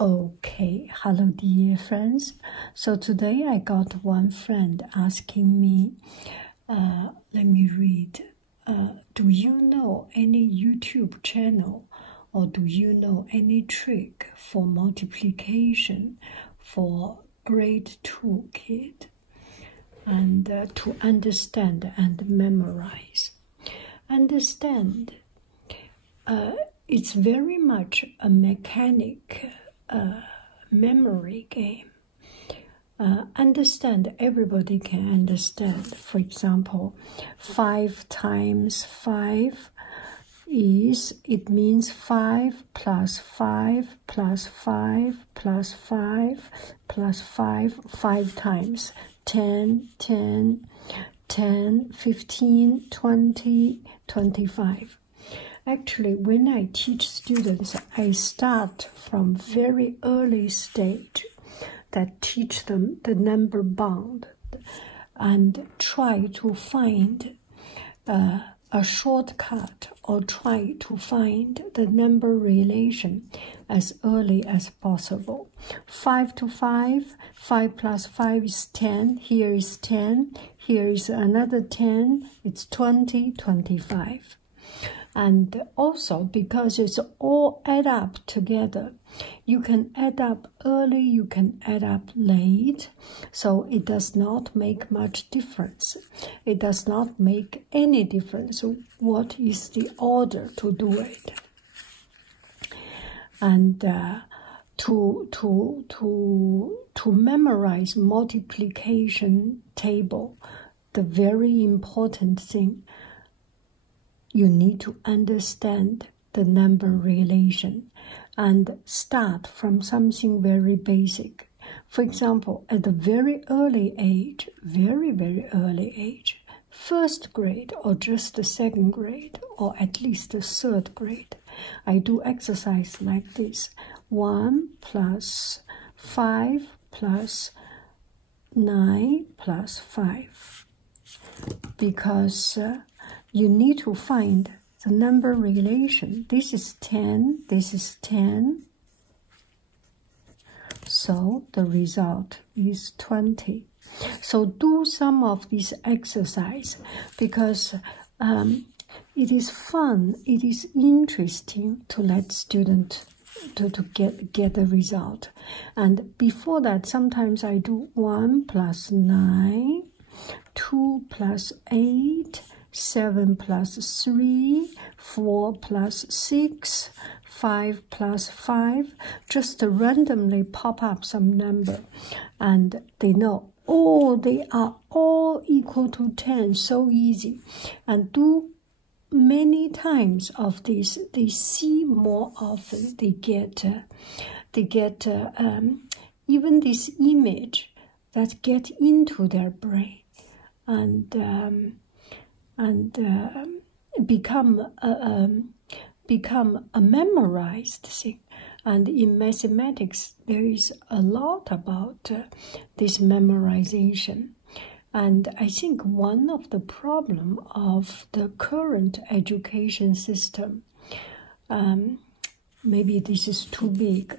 Okay, hello dear friends. So today I got one friend asking me, let me read, do you know any YouTube channel or do you know any trick for multiplication for grade 2 kid and to understand and memorize? Understand, it's very much a mechanic memory game. Understand, everybody can understand. For example, 5 times 5 is, it means 5 plus 5 plus 5 plus 5 plus 5, 5 times 10, 10, 10, 15, 20, 25. Actually, when I teach students, I start from very early stage that teach them the number bond and try to find a shortcut or try to find the number relation as early as possible. 5 to 5, 5 plus 5 is 10, here is 10, here is another 10, it's 20, 25. And also, because it's all add up together, you can add up early, you can add up late, so it does not make much difference. It does not make any difference what is the order to do it. And to memorize multiplication table, the very important thing, you need to understand the number relation and start from something very basic. For example, at a very early age, very early age, first grade or just the second grade or at least the third grade, I do exercise like this: 1 plus 5 plus 9 plus 5. Because you need to find the number relation. This is 10, this is 10. So the result is 20. So do some of this exercise because it is fun, it is interesting to let students to get the result. And before that, sometimes I do 1 plus 9, 2 plus 8, 7 plus 3, 4 plus 6, 5 plus 5, just randomly pop up some number. And they know, oh, they are all equal to 10, so easy. And do many times of this, they see more often, they get even this image that get into their brain and become a memorized thing. And in mathematics, there is a lot about this memorization. And I think one of the problem of the current education system, maybe this is too big,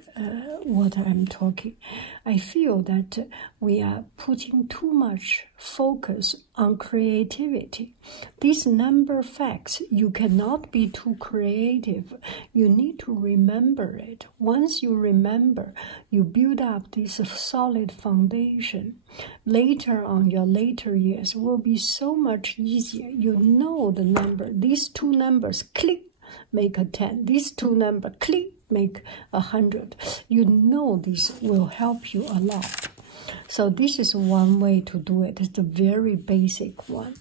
what I'm talking. I feel that we are putting too much focus on creativity. These number facts, you cannot be too creative. You need to remember it. Once you remember, you build up this solid foundation. Later on, your later years will be so much easier. You know the number. These two numbers, click, make a 10. These two numbers, click, make 100. You know this will help you a lot. So this is one way to do it. It's a very basic one.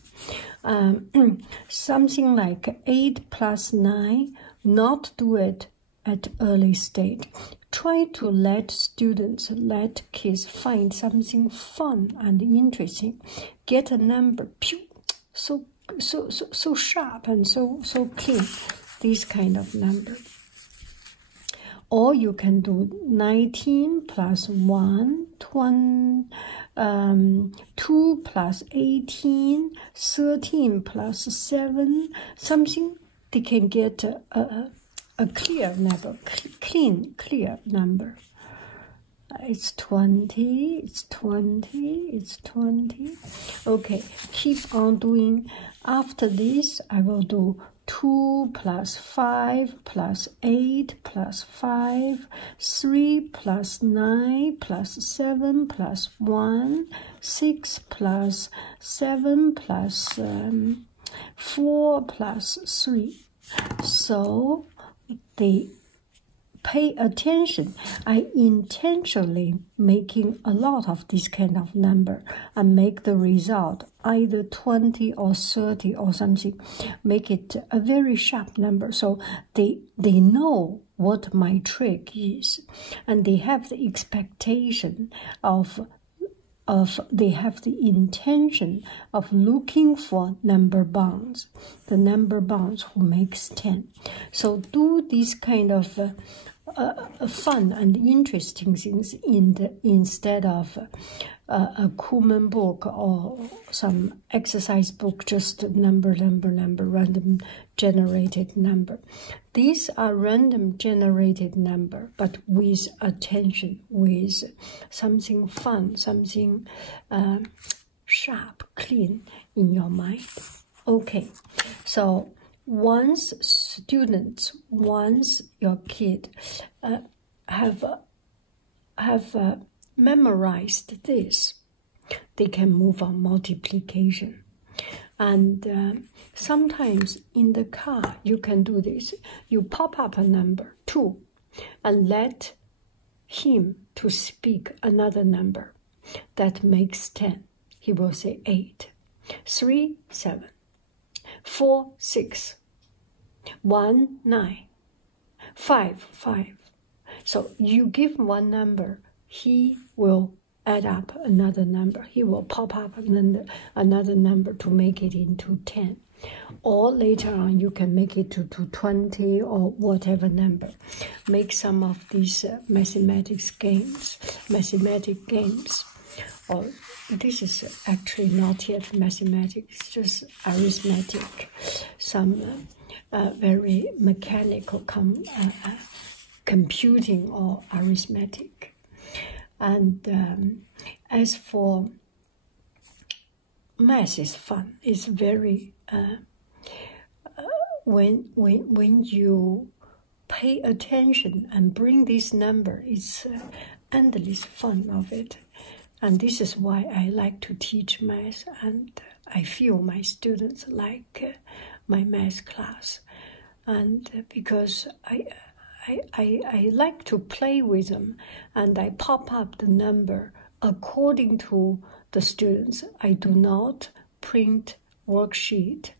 Something like 8 plus 9, not do it at early stage. Try to let students, let kids find something fun and interesting. Get a number, pew, so sharp and so clean. This kind of number. Or you can do 19 plus 1, 2 plus 18, 13 plus 7, something they can get a clear number, clear number. It's 20, it's 20, it's 20. Okay, keep on doing. After this, I will do 2 plus 5 plus 8 plus 5, 3 plus 9 plus 7 plus 1, 6 plus 7 plus 4 plus 3. So they pay attention. I intentionally making a lot of this kind of number and make the result either 20 or 30 or something. Make it a very sharp number. So they know what my trick is. And they have the expectation of they have the intention of looking for number bonds. The number bonds who makes 10. So do this kind of fun and interesting things instead of a Kuhlman book or some exercise book, just number, random generated number. These are random generated number, but with attention, with something fun, something sharp, clean in your mind. Okay, so once your kid have memorized this, they can move on multiplication. And sometimes in the car you can do this. You pop up a number 2 and let him to speak another number that makes 10. He will say 8, 3, 7, 4, 6, 1, 9, 5, 5. So you give one number, he will add up another number. He will pop up another number to make it into 10. Or later on, you can make it to 20 or whatever number. Make some of these mathematic games. Or this is actually not yet mathematics, it's just arithmetic. Some very mechanical computing or arithmetic. And as for math is fun. It's very when you pay attention and bring this number, it's endless fun of it. And this is why I like to teach math, and I feel my students like my math class, and because I like to play with them, and I pop up the number according to the students. I do not print worksheet.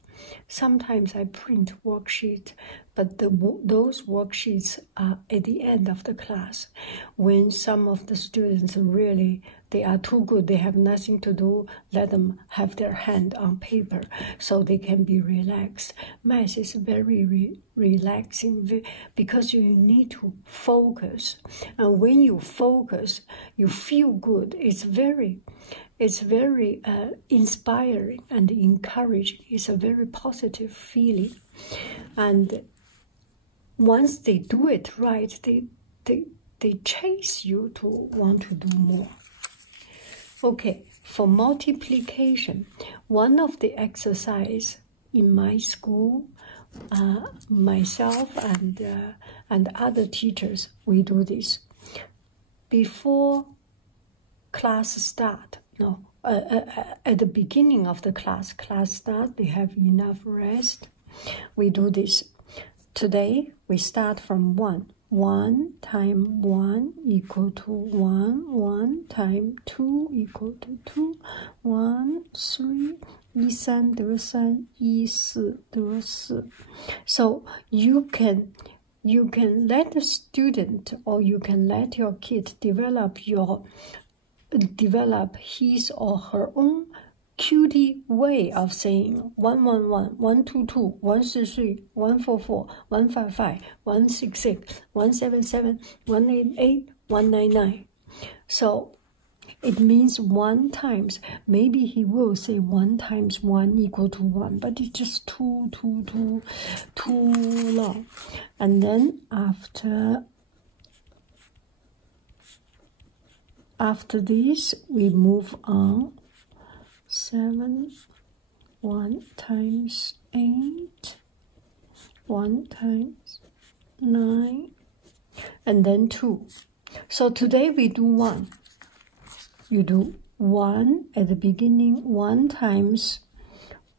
Sometimes I print worksheet, but those worksheets are at the end of the class. When some of the students really, they are too good, they have nothing to do, let them have their hand on paper so they can be relaxed. Math is very relaxing because you need to focus. And when you focus, you feel good. It's very inspiring and encouraging. It's a very positive feeling. And once they do it right, they chase you to want to do more. Okay, for multiplication, one of the exercise in my school, myself and other teachers, we do this. Before class start, at the beginning of the class start, they have enough rest. We do this. Today, we start from 1. 1 times 1 equal to 1. 1 times 2 equal to 2. 1, 3, 一三得三，一四得四。So you can let the student or you can let your kid develop his or her own cutie way of saying 111, 122, 133, 144, 155, 166, 177, 188, 199. So it means 1 times. Maybe he will say 1 times 1 equal to 1, but it's just too long. And then after after this, we move on. 7, 1 times 8, 1 times 9, and then 2. So today we do 1. You do 1 at the beginning, 1 times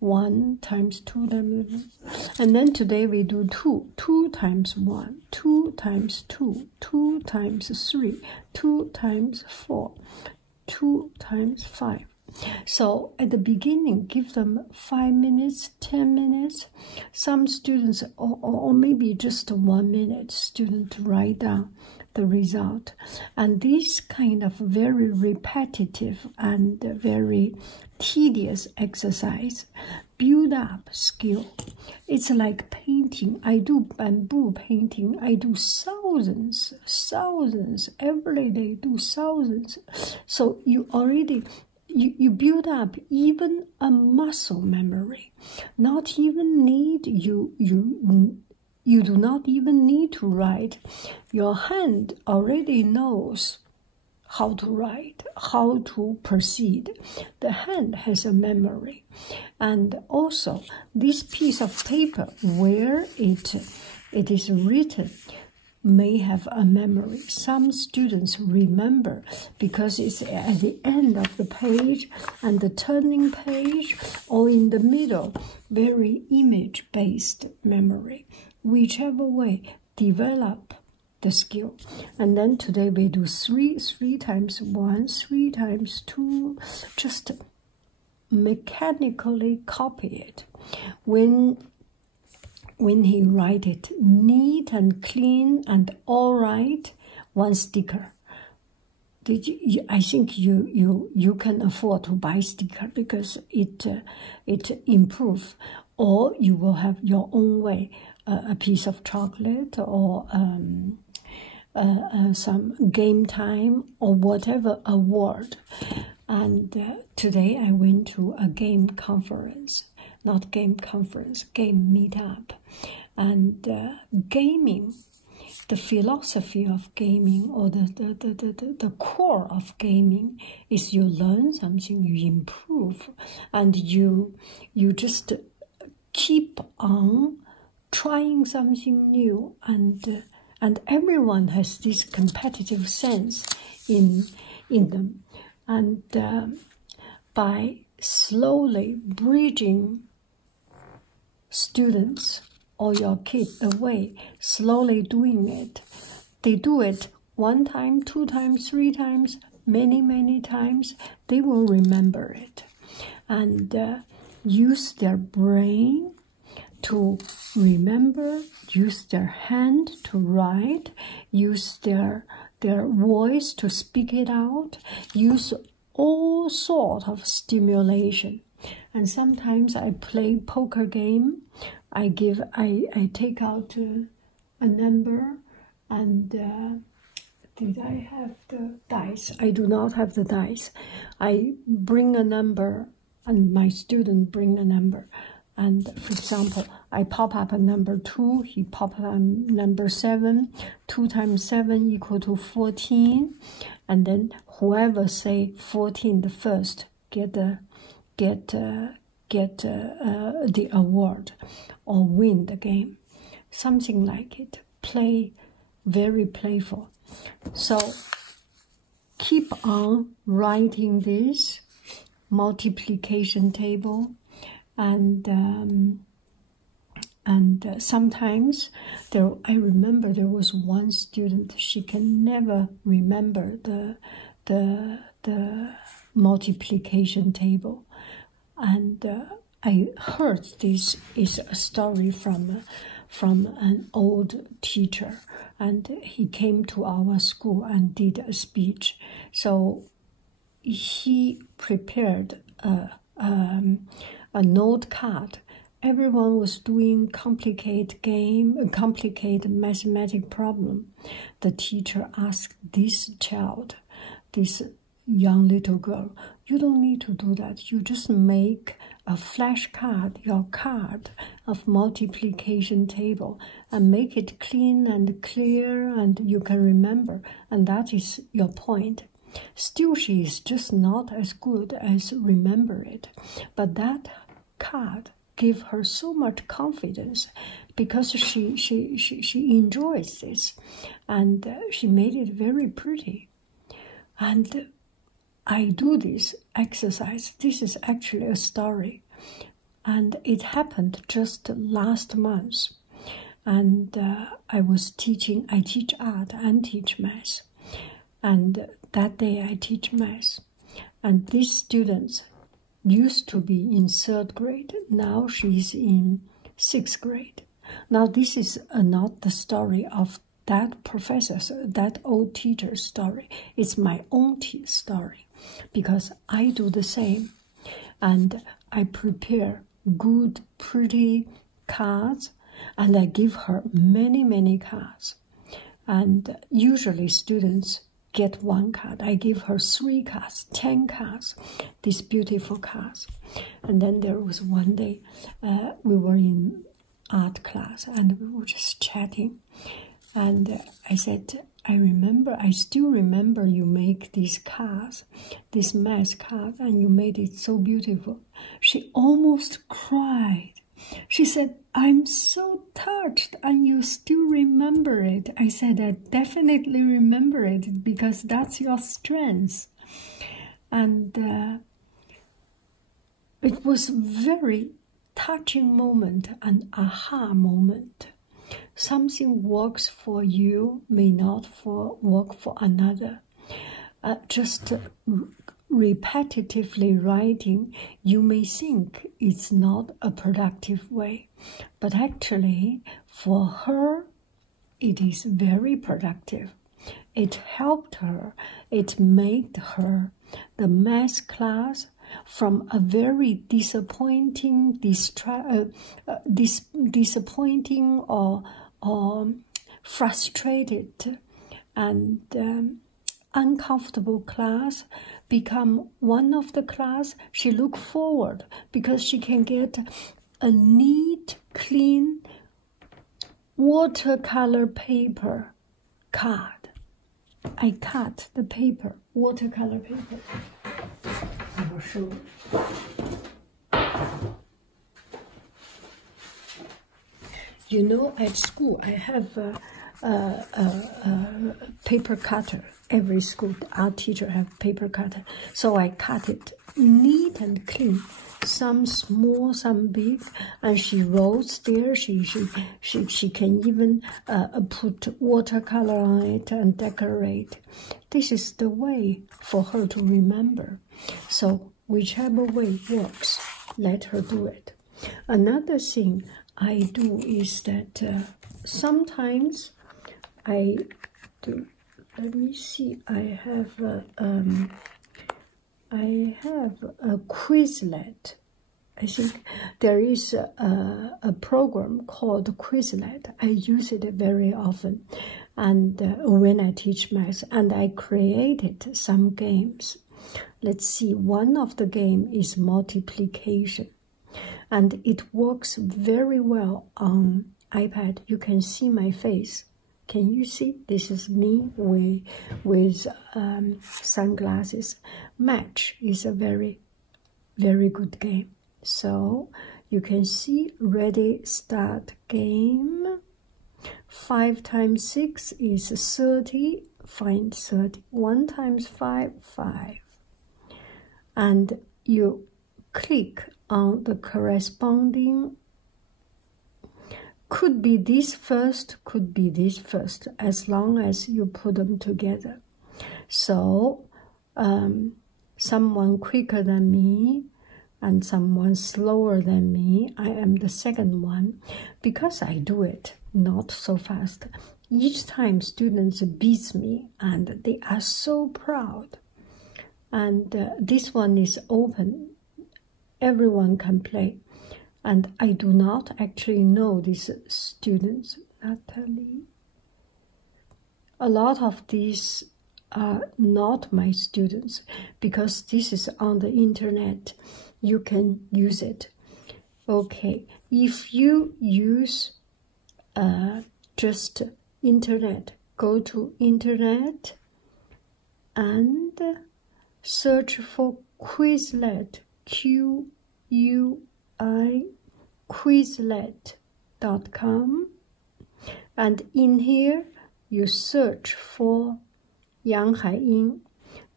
2 times, and then today we do 2. 2 times 1, 2 times 2, 2 times 3, 2 times 4, 2 times 5. So at the beginning, give them 5 minutes, 10 minutes. Some students, or maybe just 1 minute, student to write down the result. And this kind of very repetitive and very tedious exercise build up skill. It's like painting. I do bamboo painting. I do thousands, every day do thousands. So you already, you build up even a muscle memory. Not even need you do not even need to write. Your hand already knows how to write, how to proceed. The hand has a memory. And also, this piece of paper where it is written may have a memory. Some students remember because it's at the end of the page and the turning page, or in the middle, very image-based memory. Whichever way, develop the skill. And then today we do 3 times 1, 3 times 2, just mechanically copy it. When he write it neat and clean and all right, 1 sticker. I think you can afford to buy sticker because it improves, or you will have your own way, a piece of chocolate or some game time or whatever award. And today I went to a game conference. Not game conference, game meetup. And gaming, the philosophy of gaming, or the core of gaming is you learn something, you improve, and you just keep on trying something new, and everyone has this competitive sense in them. And by slowly bridging students or your kid away, slowly doing it. They do it 1 time, 2 times, 3 times, many times. They will remember it. And use their brain to remember, use their hand to write, use their voice to speak it out, use all sort of stimulation. And sometimes I play poker game. I take out a number, and did I have the dice? I do not have the dice. I bring a number, and my student bring a number. And for example, I pop up a number 2, he pop up a number 7. 2 times 7 equal to 14. And then whoever say 14 the first get the award or win the game. Something like it. Play, very playful. So keep on writing this multiplication table. And sometimes I remember there was one student, she can never remember the multiplication table. And I heard this is a story from an old teacher, and he came to our school and did a speech. So he prepared a note card. Everyone was doing complicated mathematic problem. The teacher asked this child, this young little girl, you don't need to do that. You just make a flash card, your card of multiplication table, and make it clean and clear, and you can remember. And that is your point. Still, she is just not as good as remember it. But that card gave her so much confidence because she enjoys this, and she made it very pretty. And I do this exercise. This is actually a story, and it happened just last month. And I teach art and teach math. And that day I teach math. And these students used to be in 3rd grade. Now she's in 6th grade. Now this is not the story of that professor's, that old teacher's story. It's my own story, because I do the same. And I prepare good, pretty cards, and I give her many, many cards. And usually students get 1 card. I give her 3 cards, 10 cards, these beautiful cards. And then there was one day we were in art class and we were just chatting. And I said, I still remember you make these cards, this math card, and you made it so beautiful. She almost cried. She said, I'm so touched, and you still remember it. I said, I definitely remember it because that's your strength. And it was very touching moment, an aha moment. Something works for you may not work for another. Just repetitively writing, you may think it's not a productive way, but actually for her it is very productive. It helped her, it made her the math class from a very disappointing or frustrated and uncomfortable class become one of the class she look forward, because she can get a neat, clean watercolor paper card. I cut the paper, watercolor paper. I will show you. You know, at school I have a paper cutter. Every school art teacher have paper cutter, so I cut it neat and clean. Some small, some big, and she rolls there. She can even put watercolor on it and decorate. This is the way for her to remember. So whichever way works, let her do it. Another thing I do is that sometimes I do. Let me see. I have a Quizlet. I think there is a program called Quizlet. I use it very often, and when I teach math, and I created some games. Let's see. One of the game is multiplication, and it works very well on iPad. You can see my face. Can you see? This is me with sunglasses. Match is a very, very good game. So you can see, ready, start game. 5 times 6 is 30. Find 30. 1 times 5, 5. And you click on the corresponding. Could be this first, could be this first, as long as you put them together. So, someone quicker than me and someone slower than me, I am the second one, because I do it not so fast. Each time students beat me, and they are so proud. And this one is open. Everyone can play. And I do not actually know these students. Natalie. A lot of these are not my students, because this is on the internet. You can use it. Okay, if you use just internet, go to internet and search for Quizlet, Q-U-I, Quizlet.com. And in here, you search for Yang Haiying.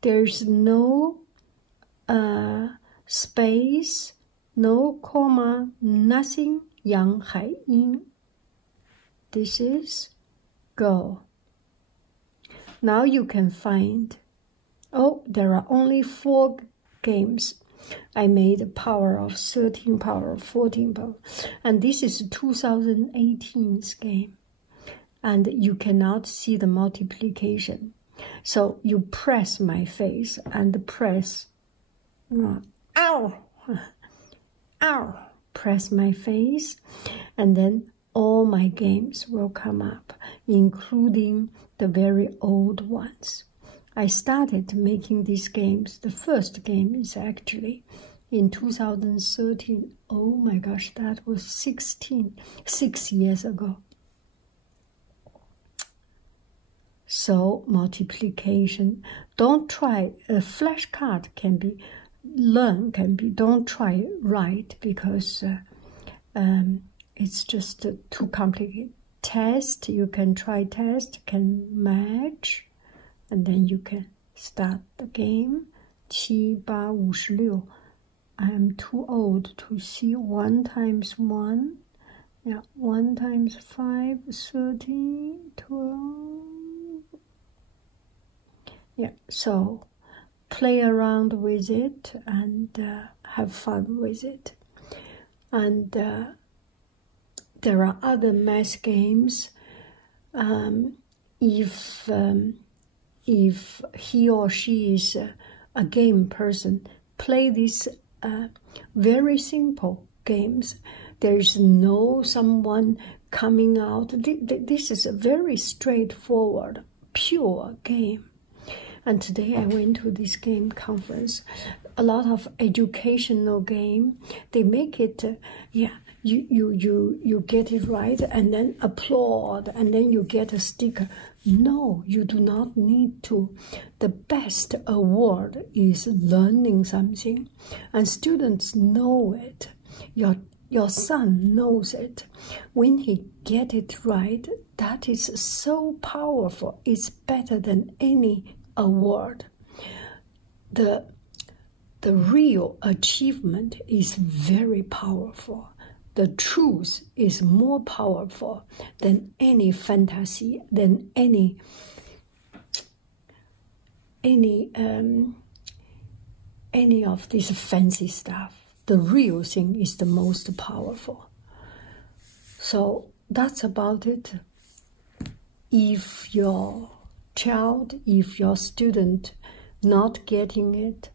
There's no space, no comma, nothing. Yang Haiying. This is go. Now you can find, oh, there are only 4 games. I made a power of 13, power of 14, power, and this is 2018's game. And you cannot see the multiplication. So you press my face and press, ow, ow, press my face, and then all my games will come up, including the very old ones. I started making these games. The first game is actually in 2013. Oh my gosh, that was 6 years ago. So multiplication, don't try, a flashcard can be, don't try it right, because it's just too complicated. Test, you can try test, can match, and then you can start the game. 7, 8, 56. I am too old to see 1 times 1. Yeah, 1 times 5, 13, 12. Yeah, so play around with it and have fun with it. And there are other math games. If he or she is a game person, play these very simple games. There is no someone coming out. This is a very straightforward, pure game. And today I went to this game conference. A lot of educational game. They make it, you get it right and then applaud and then you get a sticker. No, you do not need to. The best award is learning something, and students know it. Your son knows it. When he get it right, that is so powerful. It's better than any award. The real achievement is very powerful. The truth is more powerful than any fantasy, than any of this fancy stuff. The real thing is the most powerful. So that's about it. If your child, if your student not getting it,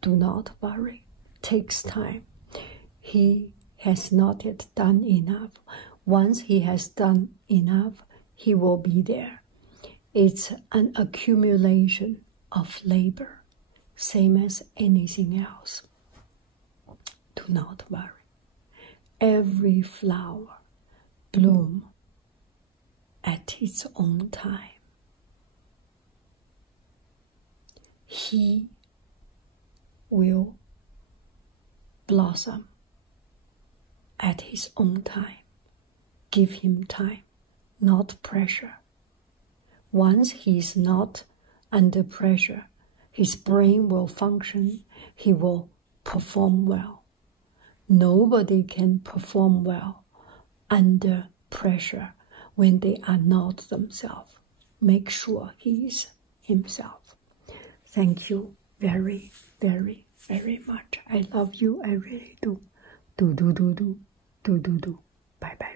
do not worry. It takes time. He has not yet done enough. Once he has done enough, he will be there. It's an accumulation of labor, same as anything else. Do not worry. Every flower bloom at its own time. He will blossom at his own time. Give him time, not pressure. Once he is not under pressure, his brain will function, he will perform well. Nobody can perform well under pressure when they are not themselves. Make sure he is himself. Thank you very, very, very much. I love you, I really do. Do. Bye-bye.